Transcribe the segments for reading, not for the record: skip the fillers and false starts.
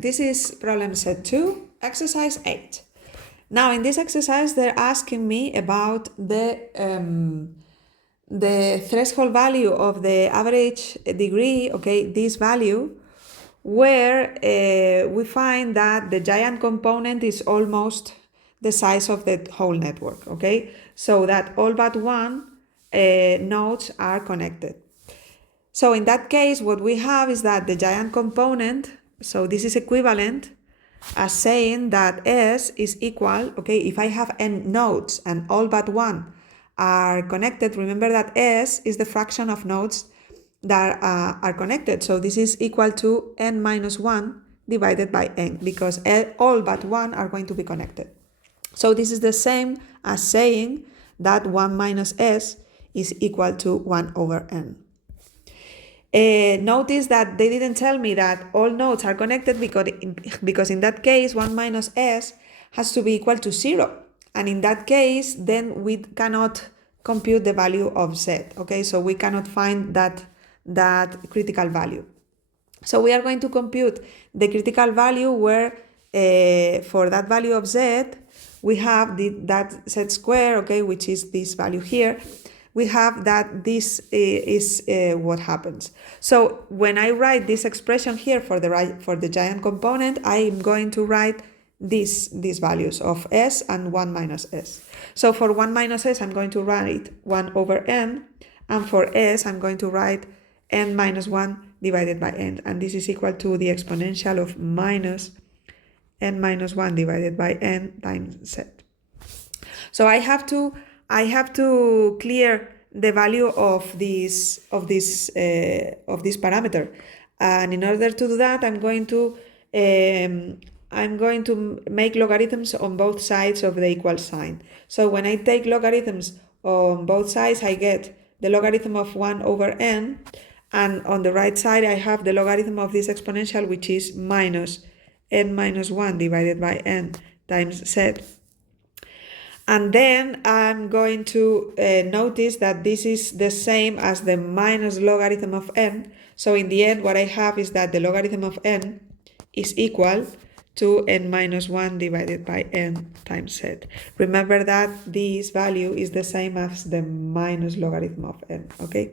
This is problem set 2, exercise 8. Now in this exercise they're asking me about the threshold value of the average degree, okay, this value, where we find that the giant component is almost the size of the whole network, okay? So that all but one nodes are connected. So in that case, what we have is that the giant component, so this is equivalent as saying that S is equal, okay, if I have n nodes and all but one are connected, remember that S is the fraction of nodes that are connected. So this is equal to n minus 1 divided by n, because all but one are going to be connected. So this is the same as saying that 1 minus S is equal to 1 over n. Notice that they didn't tell me that all nodes are connected because in that case 1 minus S has to be equal to 0, and in that case then we cannot compute the value of Z, okay? So we cannot find that critical value. So we are going to compute the critical value where for that value of Z we have that Z square, okay, which is this value here. We have that this is what happens. So when I write this expression here for the giant component, I am going to write these values of S and 1 minus S. So for 1 minus S, I'm going to write 1 over n, and for S, I'm going to write n minus 1 divided by n, and this is equal to the exponential of minus n minus 1 divided by n times Z. So I have to clear the value of this parameter, and in order to do that, I'm going to make logarithms on both sides of the equal sign. So when I take logarithms on both sides, I get the logarithm of 1 over n, and on the right side I have the logarithm of this exponential, which is minus n minus 1 divided by n times Z. And then I'm going to notice that this is the same as the minus logarithm of n. So in the end, what I have is that the logarithm of n is equal to n minus 1 divided by n times Z. Remember that this value is the same as the minus logarithm of n, okay?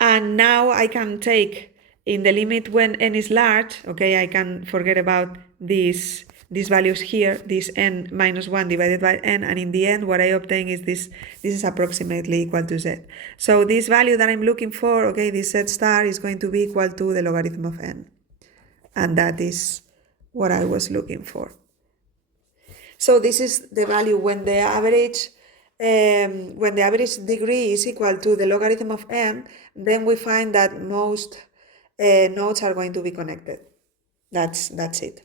And now I can take, in the limit when n is large, okay, I can forget about these values here, this n minus 1 divided by n, and in the end what I obtain is this is approximately equal to Z. So this value that I'm looking for, okay, this Z star is going to be equal to the logarithm of n, and that is what I was looking for. So this is the value when the average degree is equal to the logarithm of n, then we find that most nodes are going to be connected. That's it.